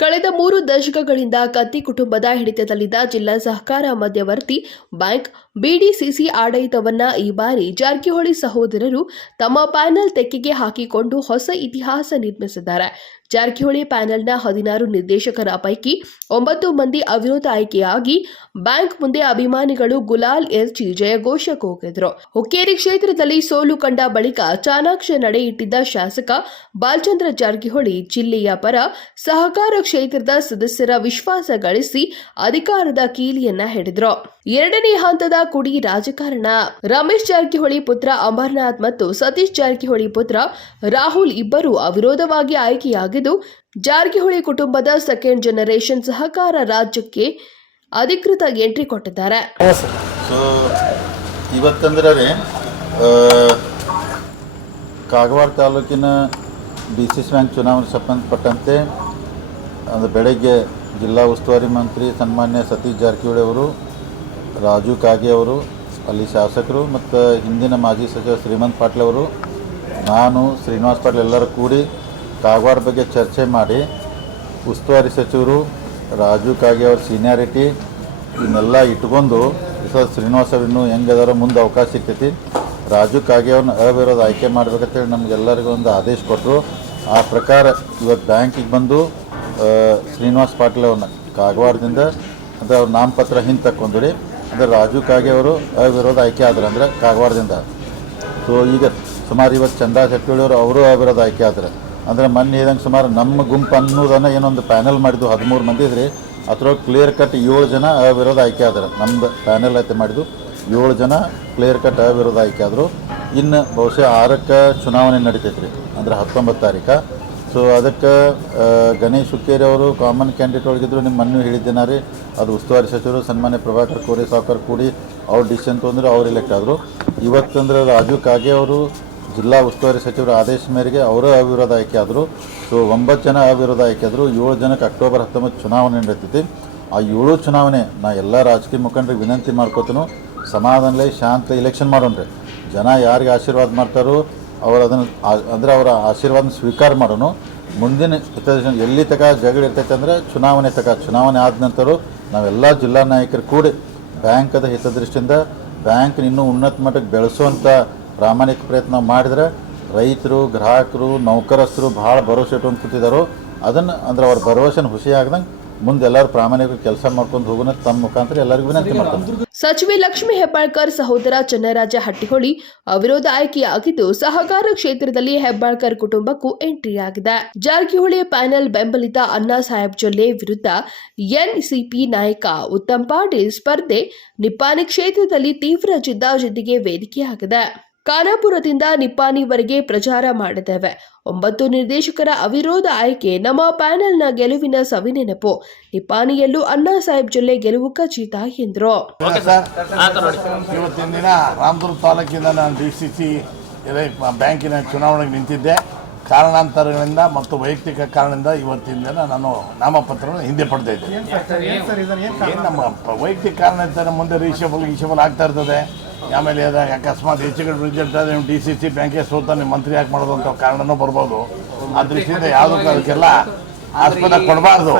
ಕಳೆದ ಮೂರು ದಶಕಗಳಿಂದ ಕತ್ತಿ ಕುಟುಂಬದ ಹಿಡಿತದಲ್ಲಿದ್ದ ಜಿಲ್ಲಾ ಸಹಕಾರ ಮಧ್ಯವರ್ತಿ ಬ್ಯಾಂಕ್ ಬಿಡಿಸಿಸಿ ಆಡಳಿತವನ್ನ ಈ ಬಾರಿ ಜಾರಕಿಹೊಳಿ ಸಹೋದರರು ತಮ್ಮ ಪ್ಯಾನಲ್ ತೆಕ್ಕೆಗೆ ಹಾಕಿಕೊಂಡು ಹೊಸ ಇತಿಹಾಸ ನಿರ್ಮಿಸಿದ್ದಾರೆ. ಜಾರಕಿಹೊಳಿ ಪ್ಯಾನೆಲ್ನ ಹದಿನಾರು ನಿರ್ದೇಶಕರ ಪೈಕಿ ಒಂಬತ್ತು ಮಂದಿ ಅವಿರೋಧ ಆಯ್ಕೆಯಾಗಿ ಬ್ಯಾಂಕ್ ಮುಂದೆ ಅಭಿಮಾನಿಗಳು ಗುಲಾಲ್ ಎರ್ಚಿ ಜಯಘೋಷ ಕೂಗಿದ್ರು. ಹುಕ್ಕೇರಿ ಕ್ಷೇತ್ರದಲ್ಲಿ ಸೋಲು ಕಂಡ ಬಳಿಕ ಚಾಣಾಕ್ಷ ನಡೆಯಿಟ್ಟಿದ್ದ ಶಾಸಕ ಬಾಲಚಂದ್ರ ಜಾರಕಿಹೊಳಿ ಜಿಲ್ಲೆಯ ಪರ ಸಹಕಾರ ಕ್ಷೇತ್ರದ ಸದಸ್ಯರ ವಿಶ್ವಾಸ ಗಳಿಸಿ ಅಧಿಕಾರದ ಕೀಲಿಯನ್ನ ಹಿಡಿದ್ರು. ಎರಡನೇ ಹಂತದ ಕುಡಿ ರಾಜಕಾರಣ. ರಮೇಶ್ ಜಾರಕಿಹೊಳಿ ಪುತ್ರ ಅಮರ್ನಾಥ್ ಮತ್ತು ಸತೀಶ್ ಜಾರಕಿಹೊಳಿ ಪುತ್ರ ರಾಹುಲ್ ಇಬ್ಬರು ಅವಿರೋಧವಾಗಿ ಆಯ್ಕೆಯಾಗಿದ್ದು, ಜಾರಕಿಹೊಳಿ ಕುಟುಂಬದ ಸೆಕೆಂಡ್ ಜನರೇಷನ್ ಸಹಕಾರ ರಾಜ್ಯಕ್ಕೆ ಅಧಿಕೃತ ಎಂಟ್ರಿ ಕೊಟ್ಟಿದ್ದಾರೆ. ಕಾಗವಾಡ ತಾಲೂಕಿನ ಡಿ ಸಿ ಬ್ಯಾಂಕ್ ಚುನಾವಣೆ ಸಂಬಂಧಪಟ್ಟಂತೆ ಅದು ಬೆಳಗ್ಗೆ ಜಿಲ್ಲಾ ಉಸ್ತುವಾರಿ ಮಂತ್ರಿ ಸನ್ಮಾನ್ಯ ಸತೀಶ್ ಜಾರಕಿಹೊಳಿ ಅವರು, ರಾಜು ಕಾಗೆ ಅವರು, ಅಲ್ಲಿ ಶಾಸಕರು ಮತ್ತು ಹಿಂದಿನ ಮಾಜಿ ಸಚಿವ ಶ್ರೀಮಂತ್ ಪಾಟೀಲ್ ಅವರು, ನಾನು, ಶ್ರೀನಿವಾಸ್ ಪಾಟೀಲ್ ಎಲ್ಲರೂ ಕೂಡಿ ಕಾಗವಾಡ ಬಗ್ಗೆ ಚರ್ಚೆ ಮಾಡಿ ಉಸ್ತುವಾರಿ ಸಚಿವರು, ರಾಜು ಕಾಗೆ ಅವ್ರ ಸೀನಿಯಾರಿಟಿ ಇವನ್ನೆಲ್ಲ ಇಟ್ಕೊಂಡು ಸರ್ ಶ್ರೀನಿವಾಸ್ ಅವ್ರು ಇನ್ನೂ ಹೆಂಗದಾರೋ ಮುಂದೆ ಅವಕಾಶ ಸಿಗ್ತೈತಿ. ರಾಜು ಕಾಗೆ ಅವ್ರನ್ನ ಅಳವಿರೋದು ಆಯ್ಕೆ ಮಾಡ್ಬೇಕಂತೇಳಿ ನಮಗೆಲ್ಲರಿಗೂ ಒಂದು ಆದೇಶ ಕೊಟ್ಟರು ಆ ಪ್ರಕಾರ ಇವತ್ತು ಬ್ಯಾಂಕಿಗೆ ಬಂದು ಶ್ರೀನಿವಾಸ್ ಪಾಟೀಲ್ ಅವ್ರನ್ನ ಕಾಗವಾಡದಿಂದ ಅಂದರೆ ಅವ್ರ ನಾಮಪತ್ರ ಹಿಂದೆ ತಕ್ಕೊಂಡ್ರಿ ಅಂದರೆ ರಾಜು ಕಾಗೆ ಅವರು ಅವಿರೋಧ ಆಯ್ಕೆ ಆದ್ರೆ ಅಂದರೆ ಕಾಗವಾಡದಿಂದ ಸೊ ಈಗ ಸುಮಾರು ಇವತ್ತು ಚಂದಾ ಶೆಟ್ಟಿ ಅವರು ಅವಿರೋಧ ಆಯ್ಕೆ ಆದ್ರೆ, ಅಂದರೆ ಮೊನ್ನೆ ಇದಂಗೆ ಸುಮಾರು ನಮ್ಮ ಗುಂಪು ಅನ್ನೋದನ್ನು ಏನೊಂದು ಪ್ಯಾನೆಲ್ ಮಾಡಿದ್ದು, ಹದಿಮೂರು ಮಂದಿ ಇದ್ರಿ, ಅದ್ರೊಳಗೆ ಕ್ಲಿಯರ್ ಕಟ್ ಏಳು ಜನ ಅವಿರೋಧ ಆಯ್ಕೆ ಆದ್ರೆ ನಮ್ಮದು ಪ್ಯಾನೆಲ್ ಐತೆ ಮಾಡಿದ್ದು, ಏಳು ಜನ ಕ್ಲಿಯರ್ ಕಟ್ ಅವಿರೋಧ ಆಯ್ಕೆ ಆದರು. ಇನ್ನು ಬಹುಶಃ ಆರಕ್ಕೆ ಚುನಾವಣೆ ನಡೀತೈತೆ ರೀ ಅಂದರೆ ಹತ್ತೊಂಬತ್ತು ತಾರೀಕು. ಸೊ ಅದಕ್ಕೆ ಗಣೇಶ್ ಹುಕ್ಕೇರಿ ಅವರು ಕಾಮನ್ ಕ್ಯಾಂಡಿಡೇಟ್ ಒಳಗಿದ್ರು, ನಿಮ್ಮ ಮಣ್ಣು ಹೇಳಿದ್ದೇನೆ ರೀ. ಅದು ಉಸ್ತುವಾರಿ ಸಚಿವರು, ಸನ್ಮಾನ್ಯ ಪ್ರಭಾಕರ್ ಕೋರೆ ಸಾವ್ಕರ್ ಕೂಡಿ ಅವ್ರು ಡಿಸಿಷನ್ ತೊಂದರೆ ಅವ್ರು ಎಲೆಕ್ಟ್ ಆದರು. ಇವತ್ತಂದ್ರೆ ರಾಜು ಕಾಗೆ ಅವರು ಜಿಲ್ಲಾ ಉಸ್ತುವಾರಿ ಸಚಿವರ ಆದೇಶ ಮೇರೆಗೆ ಅವರೇ ಅವಿರೋಧ ಆಯ್ಕೆ ಆದರು ಸೊ ಒಂಬತ್ತು ಜನ ಅವಿರೋಧ ಆಯ್ಕೆ ಆದರು ಏಳು ಜನಕ್ಕೆ ಅಕ್ಟೋಬರ್ ಹತ್ತೊಂಬತ್ತು ಚುನಾವಣೆ ನಡೀತೈತಿ ಆ ಏಳು ಚುನಾವಣೆ ನಾ ಎಲ್ಲ ರಾಜಕೀಯ ಮುಖಂಡರಿಗೆ ವಿನಂತಿ ಮಾಡ್ಕೋತನು. ಸಮಾಧಾನಲೇ ಶಾಂತ ಇಲೆಕ್ಷನ್ ಮಾಡೋಣ್ರಿ. ಜನ ಯಾರಿಗೆ ಆಶೀರ್ವಾದ ಮಾಡ್ತಾರೋ ಅವ್ರು ಅದನ್ನು ಅಂದರೆ ಅವರ ಆಶೀರ್ವಾದ ಸ್ವೀಕಾರ ಮಾಡೋನು. ಮುಂದಿನ ಹಿತದರ್ಶನ ಎಲ್ಲಿ ತಕ ಜಗಳ ಇರ್ತೈತೆ ಅಂದರೆ ಚುನಾವಣೆ ತಕ. ಚುನಾವಣೆ ಆದ ನಂತರ ನಾವೆಲ್ಲ ಜಿಲ್ಲಾ ನಾಯಕರು ಕೂಡಿ ಬ್ಯಾಂಕದ ಹಿತದೃಷ್ಟಿಯಿಂದ ಬ್ಯಾಂಕ್ ಇನ್ನೂ ಉನ್ನತ ಮಟ್ಟಕ್ಕೆ ಬೆಳೆಸುವಂಥ ಪ್ರಾಮಾಣಿಕ ಪ್ರಯತ್ನ ಮಾಡಿದರೆ ರೈತರು, ಗ್ರಾಹಕರು, ನೌಕರಸ್ಥರು ಭಾಳ ಭರವಸೆ ಇಟ್ಕೊಂಡು ಕೂತಿದ್ದಾರೋ ಅದನ್ನು ಅಂದ್ರೆ ಅವ್ರ ಭರವಸೆನ ಹುಸಿ ಆಗ್ದಂಗೆ ಮುಂದೆ ಎಲ್ಲರೂ ಪ್ರಾಮಾಣಿಕ ಕೆಲಸ ಮಾಡ್ಕೊಂಡು ಹೋಗೋಣ ತಮ್ಮ ಮುಖಾಂತರ ಎಲ್ಲರಿಗೂ ವಿನಂತಿ ಮಾಡ್ತಾರೆ ಸಚಿವೆ ಲಕ್ಷ್ಮೀ ಹೆಬ್ಬಾಳ್ಕರ್ ಸಹೋದರ ಚನ್ನರಾಜ ಹಟ್ಟಿಹೊಳಿ ಅವಿರೋಧ ಆಯ್ಕೆಯಾಗಿದ್ದು ಸಹಕಾರ ಕ್ಷೇತ್ರದಲ್ಲಿ ಹೆಬ್ಬಾಳ್ಕರ್ ಕುಟುಂಬಕ್ಕೂ ಎಂಟ್ರಿಯಾಗಿದೆ ಜಾರಕಿಹೊಳಿ ಪ್ಯಾನೆಲ್ ಬೆಂಬಲಿತ ಅಣ್ಣಾ ಸಾಹೇಬ್ ಜೊಲ್ಲೆ ವಿರುದ್ಧ ಎನ್ಸಿಪಿ ನಾಯಕ ಉತ್ತಮ್ ಪಾಟೀಲ್ ಸ್ಪರ್ಧೆ ನಿಪ್ಪಾಣಿ ಕ್ಷೇತ್ರದಲ್ಲಿ ತೀವ್ರ ಜಿದ್ದಾಜಿದ್ದಿಗೆ ವೇದಿಕೆಯಾಗಿದೆ. ಖಾನಾಪುರದಿಂದ ನಿಪ್ಪಾನಿವರೆಗೆ ಪ್ರಚಾರ ಮಾಡಿದ್ದೇವೆ. ಒಂಬತ್ತು ನಿರ್ದೇಶಕರ ಅವಿರೋಧ ಆಯ್ಕೆ ನಮ್ಮ ಪ್ಯಾನೆಲ್ನ ಗೆಲುವಿನ ಸವಿನೆನಪು ನಿಪ್ಪಾನಿಯಲ್ಲೂ ಅಣ್ಣಾ ಸಾಹೇಬ್ ಜೊಲ್ಲೆ ಗೆಲುವು ಖಚಿತ ಎಂದರು. ಇವತ್ತಿನ ದಿನ ರಾಮದುರ್ಗ ತಾಲೂಕಿಂದ ನಾನು ಡಿ ಸಿ ಸಿ ಬ್ಯಾಂಕಿನ ಚುನಾವಣೆಗೆ ನಿಂತಿದ್ದೆ. ಕಾರಣಾಂತರಗಳಿಂದ ಮತ್ತು ವೈಯಕ್ತಿಕ ಕಾರಣದಿಂದ ಇವತ್ತಿನ ದಿನ ನಾನು ನಾಮಪತ್ರವನ್ನು ಹಿಂದೆ ಪಡ್ತಾ ಇದ್ದೆ ಏನು ನಮ್ಮ ವೈಯಕ್ತಿಕ ಕಾರಣ ಮುಂದೆ ರೀಶಬಲ್ ಗೀಶಬಲ್ ಆಗ್ತಾ ಇರ್ತದೆ. ಆಮೇಲೆ ಅದಾಗ ಅಕಸ್ಮಾತ್ ಹೆಚ್ಚು ಕಡೆ ಬ್ರಿಡ್ಜ್ ಅಂತ ನೀವು ಡಿ ಸಿ ಸಿ ಬ್ಯಾಂಕೇ ಸೋತ ಮಂತ್ರಿ ಯಾಕೆ ಮಾಡೋದು ಅಂತ ಕಾರಣನೂ ಬರ್ಬೋದು. ಆ ದೃಷ್ಟಿಯಿಂದ ಅದಕ್ಕೆಲ್ಲ ಆಸ್ಪದ ಕೊಡಬಾರ್ದು.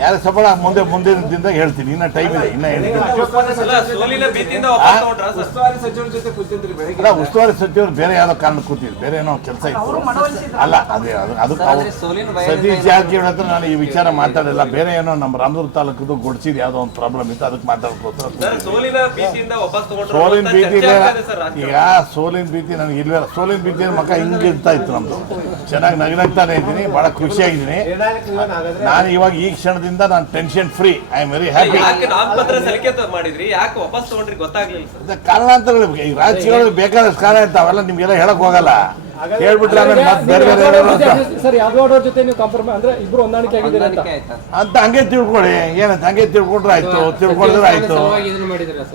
ಯಾರು ಸಬಳ ಮುಂದೆ ಮುಂದಿನ ದಿನದಾಗ ಹೇಳ್ತೀನಿ. ಇನ್ನ ಟೈಮ್ ಇದೆ ಇನ್ನ ಹೇಳ್ತೀನಿ? ಉಸ್ತುವಾರಿ ಜೊತೆ ಕೂತಿದ್ರಿ ಬೆಳಿಗ್ಗೆ ಇಲ್ಲ ಉಸ್ತುವಾರಿ ಸಚಿವರು ಬೇರೆ ಯಾವ್ದೋ ಕಾರಣ ಕೂತಿದ್ರು. ಬೇರೆ ಏನೋ ಕೆಲಸ ಇತ್ತು. ಅಲ್ಲ ಅದೇ ಅದು ಅದಕ್ಕೆ ಸತೀಶ್ ಜಾರಕಿಹೊಳಿ ಹತ್ರ ನಾನು ಈ ವಿಚಾರ ಮಾತಾಡಿಲ್ಲ ಬೇರೆ ಏನೋ ನಮ್ಮ ರಾಮದುರ್ಗ ತಾಲೂಕದು ಗೊಡ್ಸಿದ್ ಯಾವ್ದೋ ಒಂದು ಪ್ರಾಬ್ಲಮ್ ಇತ್ತು ಅದಕ್ಕೆ ಸರ್, ಸೋಲಿನ ಭೀತಿ. ಈಗ ಸೋಲಿನ ಭೀತಿ ನನಗೆ ಇಲ್ವೇ ಸೋಲಿನ ಭೀತಿ ಮಕ್ಕ ಹಿಂಗಿರ್ತಾ ಇತ್ತು ನಮ್ದು. ಚೆನ್ನಾಗಿ ನಗನಗ್ತಾನೆ ಇದ್ದೀನಿ ಬಹಳ ಖುಷಿಯಾಗಿದ್ದೀನಿ. ನಾನು ಇವಾಗ ಈ ಕ್ಷಣದಿಂದ ನಾನು tension free I am very happy ಯಾಕೆ ನಾಮಪತ್ರ ಸಲಿಕೆ ಮಾಡಿದ್ರಿ? ಯಾಕೆ ವಾಪಸ್ ತಗೊಂಡ್ರಿ? ಗೊತ್ತಾಗ್ಲಿಲ್ಲ. ಸರ್ ಕಾರಣಾಂತರಗಳು ಈ ರಾಜಕೀಯಗಳು ಬೇಕಾದಷ್ಟು ಕಾರಣ ಇರ್ತಾವಲ್ಲ ನಿಮ್ಗೆಲ್ಲ ಹೇಳಕ್ ಹೋಗಲ್ಲ. ಹೇಳ್ಬಿಟ್ರೆ ಆಮೇಲೆ ಮತ್ತೆ ಬೇರೆ ಬೇರೆ ಹೇಳೋರು ಅಂತ. ಸರ್ ಯಾದವ್ ಜೊತೆ ನೀವು ಕಾಂಪ್ರಮೈಸ್ ಅಂದ್ರೆ ಇಬ್ರು ಹೊಂದಾಣಿಕೆ ಆಗಿದ್ದೀರಿ ಅಂತ. ಅಂತ ಹಂಗೆ ತಿಳ್ಕೊಳ್ಳಿ ಏನಂತ? ಹಂಗೆ ತಿಳ್ಕೊಂಡ್ರೆ ಆಯ್ತು. ತಿಳ್ಕೊಂಡ್ರೆ ಆಯ್ತು?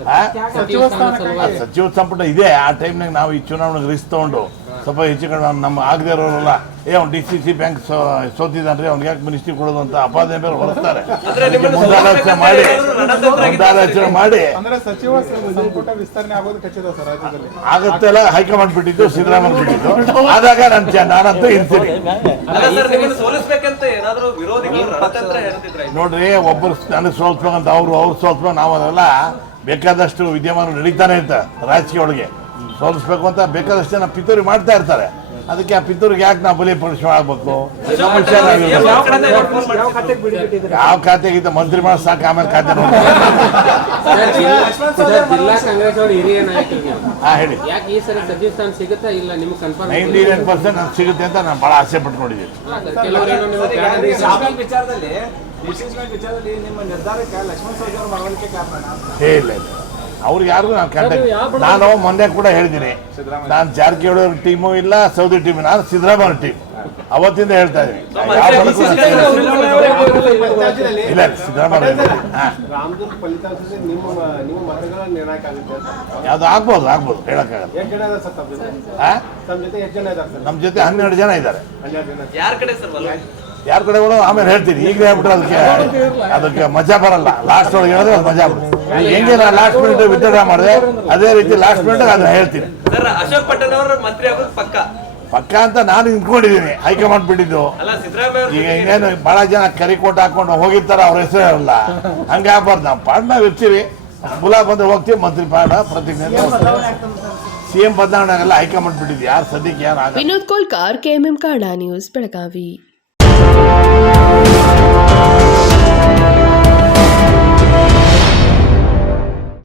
ಆ, ಸಚಿವ ಸಂಪುಟ ಇದೆ. ಆ ಟೈಮ್ನಾಗ ನಾವು ಈ ಚುನಾವಣೆಗೆ ರಿಸ್ಕ್ ತಗೊಂಡು ಸ್ವಲ್ಪ ಹೆಚ್ಚು ಕಡಿಮೆ ಅವ್ನು ನಮ್ಮ ಆಗದೆ ಇರೋರಲ್ಲ. ಏ ಅವ್ನು ಡಿ ಸಿ ಸಿ ಬ್ಯಾಂಕ್ ಸೋತಿದ್ದಾನ್ರಿ ಅವ್ನಿಗೆ ಯಾಕೆ ಮಿನಿಸ್ಟ್ರಿ ಕೊಡೋದು ಅಂತ ಅಪಾದನೆ ಮೇಲೆ ಹೊರಸ್ತಾರೆ ಅಂದ್ರೆ ನಿಮ್ಮನ್ನ ಮುಂದಾಲೋಚನೆ ಮಾಡಿ ಮುಂದಾಲೋಚನೆ ಮಾಡಿ. ಅಂದ್ರೆ ಸಚಿವ ಸಂಪುಟ ವಿಸ್ತರಣೆ ಆಗೋದು ಖಚಿತ ಸರ್ ಆಗತ್ತೆಲ್ಲ ಹೈಕಮಾಂಡ್ ಬಿಟ್ಟಿದ್ದು ಸಿದ್ದರಾಮಯ್ಯ ಬಿಟ್ಟಿದ್ದು. ಆದಾಗ ನಾನು ಚ- ನಾನಂತೂ ಇರ್ತೀನಿ. ಅಲ್ಲ ಸರ್ ನಿಮ್ಮನ್ನ ಸೋಲಿಸ್ಬೇಕಂತ ಏನಾದ್ರು ವಿರೋಧಿಗಳು ರಣತಂತ್ರ ಹೇಳ್ತಿದ್ರ ನೋಡ್ರಿ ಒಬ್ಬರು ನನಗೆ ಸೋಲ್ಸ್ಬೇಕಂತ ಅವರು ಅವ್ರು ಸೋಲ್ಸ್ಬೇಕು ನಾವು ಅದೆಲ್ಲ ಬೇಕಾದಷ್ಟು ವಿದ್ಯಮಾನ ನಡೀತಾನೆ ಇರ್ತಾರೆ ರಾಜಕೀಯ ಒಳಗೆ. ಸೋಲಿಸ್ಬೇಕು ಅಂತ ಬೇಕಾದಷ್ಟು ಜನ ಪಿತೂರಿ ಮಾಡ್ತಾ ಇರ್ತಾರೆ. ಅದಕ್ಕೆ ಆ ಪಿತೂರಿಗೆ ಯಾಕೆ ನಾವು ಬಲಿ ಪರಿಶ್ರಮ ಆಗ್ಬೇಕು. ಯಾವ ಖಾತೆಗಿಂತ ಮಂತ್ರಿ ಮಾಡ ಸಾಕು ಆಮೇಲೆ ಖಾತೆ ನೈನ್ ಪರ್ಸೆಂಟ್ ಸಿಗುತ್ತೆ ಅಂತ ನಾನು ಬಹಳ ಆಸೆ ಪಟ್ಕೊಂಡಿದ್ದೀನಿ. ನೋಡಿದ್ದೀನಿ ನೀವು ಬ್ಯಾಡ ಶಾಪಿಂಗ್ ವಿಚಾರದಲ್ಲಿ ಡಿಸಿಸ್ ಬ್ಯಾಂಕ್ ವಿಚಾರದಲ್ಲಿ ನಿಮ್ಮ ನಿರ್ಧಾರಕ್ಕೆ ಲಕ್ಷ್ಮಣ್ ಸವದಿ ಅವರ ಮರಣಕ್ಕೆ ಕಾರಣ? ಇಲ್ಲ ಇಲ್ಲ. ಅವ್ರಿಗೆ ಯಾರಿಗೂ ನಾನು ಕಾಂಟ್ಯಾಕ್ಟ್ ನಾನು ಮೊನ್ನೆ ಕೂಡ ಹೇಳಿದ್ದೀನಿ. ನಾನು ಜಾರಕಿಹೊಳಿ ಅವ್ರ ಟೀಮು ಇಲ್ಲ ಸೌದಿ ಟೀಮ್ ನಾನು ಸಿದ್ದರಾಮಯ್ಯ ಟೀಮ್. ಅವತ್ತಿಂದ ಹೇಳ್ತಾ ಇದ್ದೀನಿ ಇಲ್ಲ ಸಿದ್ದರಾಮಯ್ಯ ಯಾವ್ದು ನಿಮ್ಮ ನಿಮ್ಮ ಮತಗಳ ನಿರ್ಣಾಯಕ ಅಂತ. ಯಾವುದು ಆಗ್ಬೋದು ಆಗ್ಬೋದು ಹೇಳಕ್ಕಾಗಲ್ಲ. ನಮ್ಮ ಜೊತೆ? ಹನ್ನೆರಡು ಜನ ಇದ್ದಾರೆ. ಯಾರ ಕಡೆ ಕಡೆ ಕೂಡ ಆಮೇಲೆ ಹೇಳ್ತೀನಿ. ಈಗಲೇ ಹೇಳ್ಬಿಟ್ರೆ ಅದಕ್ಕೆ ಅದಕ್ಕೆ ಮಜಾ ಬರಲ್ಲ. ಲಾಸ್ಟ್ ಒಳಗೆ ಹೇಳಿದ್ರೆ ಅದು ಮಜಾ ಬರುತ್ತೆ. ಹೆಂಗೆ ನಾನು ಲಾಸ್ಟ್ ಮಿನಿಟ್ ವಿತ್ಡ್ರಾ ಮಾಡಿದೆ ಅದೇ ರೀತಿ ಲಾಸ್ಟ್ ಮಿನಿಟ್ ಅದನ್ನ ಹೇಳ್ತೀನಿ. ಸರ್ ಅಶೋಕ್ ಪಟೇಲ್ ಅವರು ಮಂತ್ರಿ ಆಗೋದು ಪಕ್ಕ. ಪಕ್ಕ ಅಂತ ನಾನು ನಿಂತ್ಕೊಂಡಿದ್ದೀನಿ. ಹೈಕಮಾಂಡ್ ಬಿಟ್ಟಿದ್ದು. ಈಗ ಇನ್ನೇನು ಬಹಳ ಜನ ಕರಿಕೋಟ್ ಹಾಕೊಂಡು ಹೋಗಿರ್ತಾರ ಅವ್ರ ಹೆಸರು ಇರಲ್ಲ. ಹಂಗಾಗ್ಬಾರ್ದು ನಾವು ಪಾಡ್ ನಾವು ಇರ್ತೀವಿ. ಮುಲಾ ಬಂದ್ರೆ ಹೋಗ್ತೀವಿ. ಮಂತ್ರಿ ಪಾಡ ಪ್ರತಿಜ್ಞೆ ಸಿ ಎಂ ಬದಲಾವಣೆ ಆಗಲ್ಲ. ಹೈಕಮಾಂಡ್ ಬಿಟ್ಟಿದ್ದು. ಯಾರು ಸದ್ಯಕ್ಕೆ ಯಾರು ಆಗಲ್ಲ. Vinod Kolkar KMM Kannada news Belagavi.